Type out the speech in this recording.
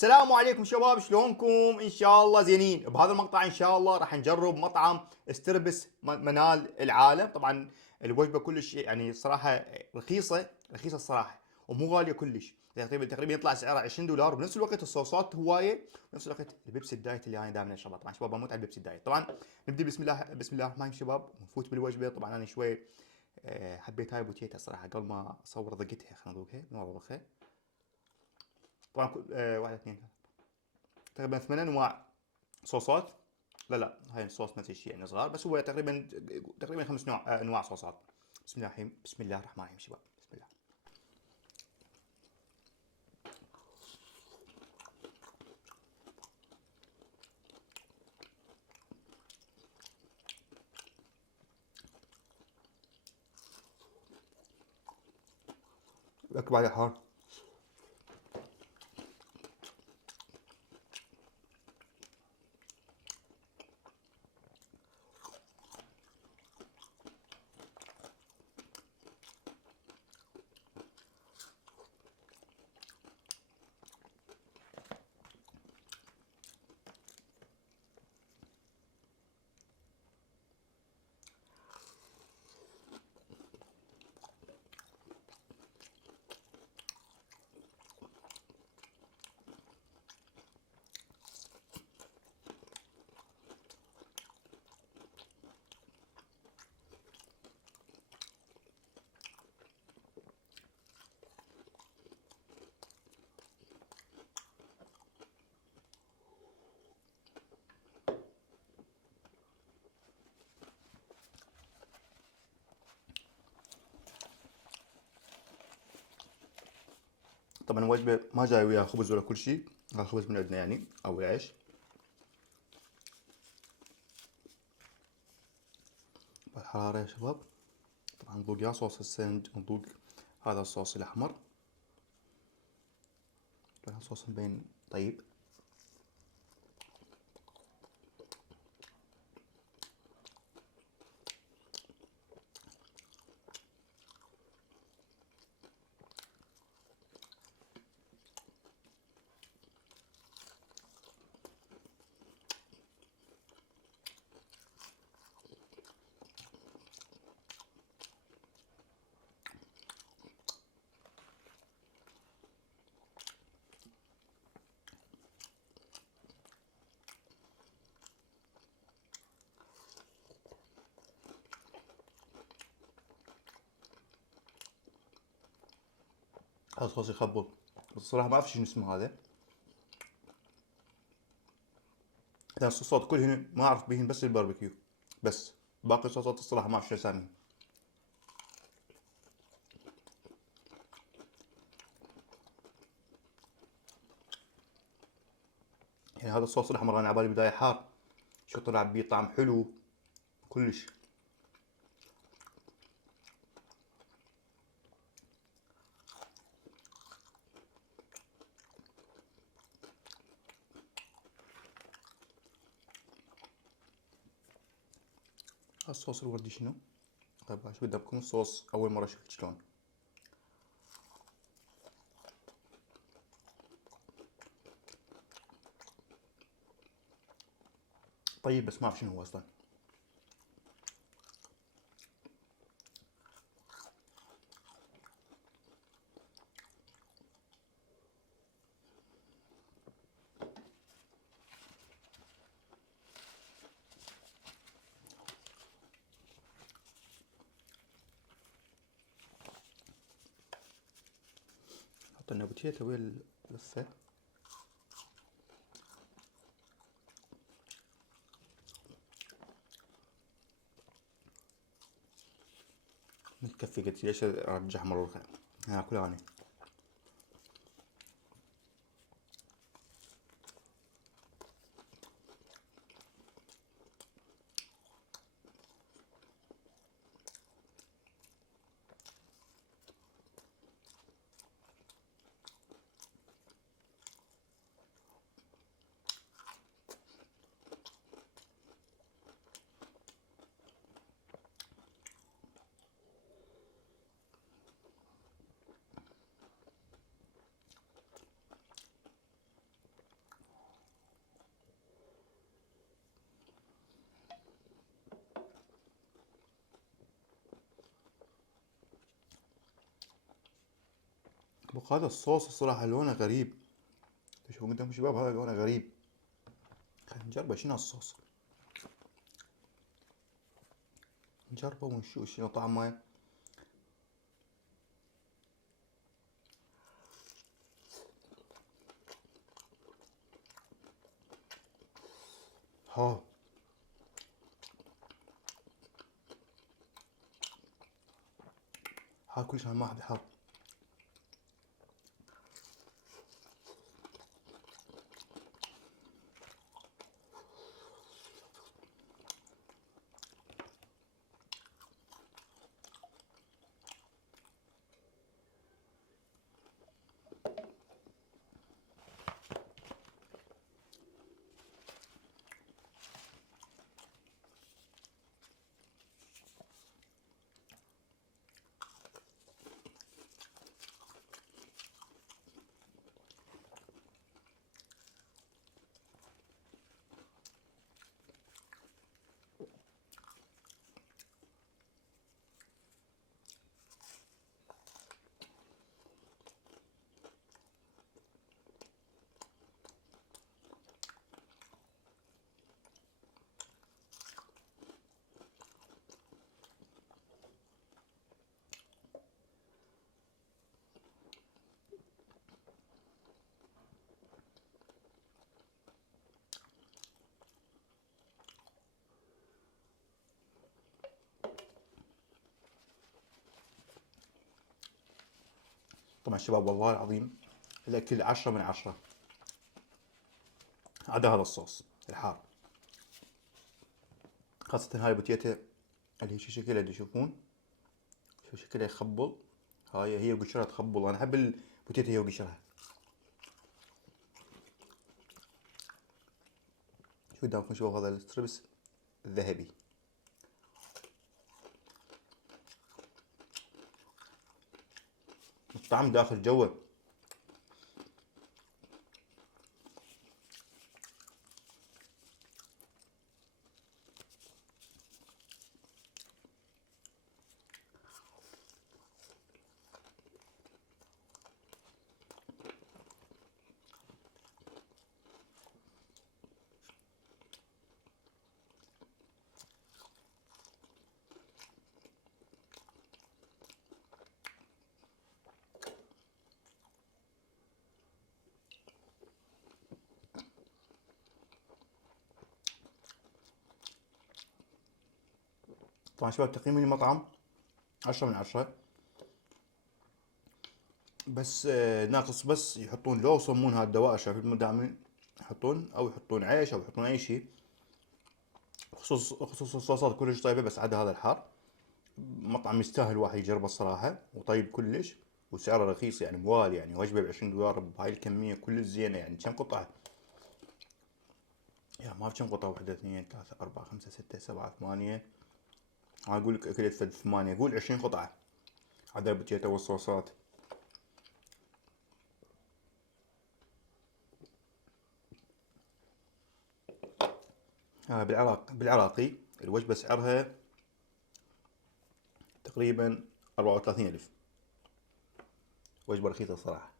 السلام عليكم شباب، شلونكم؟ ان شاء الله زينين. بهذا المقطع ان شاء الله راح نجرب مطعم استربس منال العالم. طبعا الوجبه كلش يعني صراحه رخيصه الصراحه، ومو غاليه كلش. تقريبا يطلع سعرها $20، وبنفس الوقت الصوصات هوايه، وبنفس الوقت البيبسي الدايت اللي انا دائما اشربه. طبعا شباب بموت على البيبسي الدايت. طبعا نبدي بسم الله الرحمن الرحيم شباب، ونفوت بالوجبه. طبعا انا شوي حبيت هاي بوتيتا صراحه قبل ما اصور ضقتها. خلينا نذوقها من ورا ضخها. طبعا واحد اثنين تقريبا 8 انواع صوصات. لا هاي الصوص نفس الشيء يعني صغار، بس هو تقريبا 5 انواع صوصات. بسم الله الرحمن الرحيم شباب، بسم الله. اكبر على حار. طبعا الوجبه ما جاي وياها خبز ولا كل شيء، هذا خبز من عندنا يعني او عيش. بالحراره يا شباب. طبعا نذوق يا صوص السنج، نذوق هذا الصوص الاحمر. طبعا صوص مبين طيب. هذا صوص يخبل، بس الصراحه ما اعرف شنو اسمه هذا. لان الصوصات كلهن ما اعرف بيهن، بس الباربيكيو بس. باقي الصوصات الصراحه ما اعرف شو اسامي. يعني هذا الصوص الاحمر انا عبالي بداية حار، شو طلع بيه طعم حلو كلش. الصوص الوردي شنو؟ طيب شو بدي بكم الصوص اول مرة شفت شلون. طيب بس ما اعرف شنو هو اصلا. حط لنا بوتيتا ويا اللفة. متكفي، قلت ليش ارجع مرة هاكل اني. بق هذا الصوص الصراحة لونه غريب. تشوفون قدامكم شباب هذا لونه غريب. خلينا نجربه شنو الصوص. نجربه ونشوف شنو طعمه. ها ها كل شيء ما حد حاط. طبعا شباب والله العظيم الأكل 10 من 10 عدا هذا الصوص الحار. خاصة هاي بوتيتا اللي هي شو شكلها اللي تشوفون شو شكلها يخبل. هاي هي وقشرها تخبل. أنا أحب البوتيتا هي وقشرها. شو قدامكم شباب هذا الستريبس الذهبي. الطعم داخل جوه. طبعا شباب تقييم المطعم 10 من 10. بس ناقص بس يحطون لو يصمون هذا الدواء شايفين دائما يحطون او يحطون عيش او يحطون اي شيء. خصوص الصوصات كلش طيبه بس عدا هذا الحار. مطعم يستاهل واحد يجربه الصراحه وطيب كلش وسعره رخيص يعني موالي يعني وجبه ب20 دولار بهاي الكميه كلش زينه يعني كم قطعه. يا ما كم قطعه 1 2 3 4 5 6 7 8. انا اقول لك اكلت فد 8 اقول 20 قطعه عدا البوتيتا والصوصات. بالعراقي الوجبه سعرها تقريبا 34,000. وجبه رخيصه صراحه.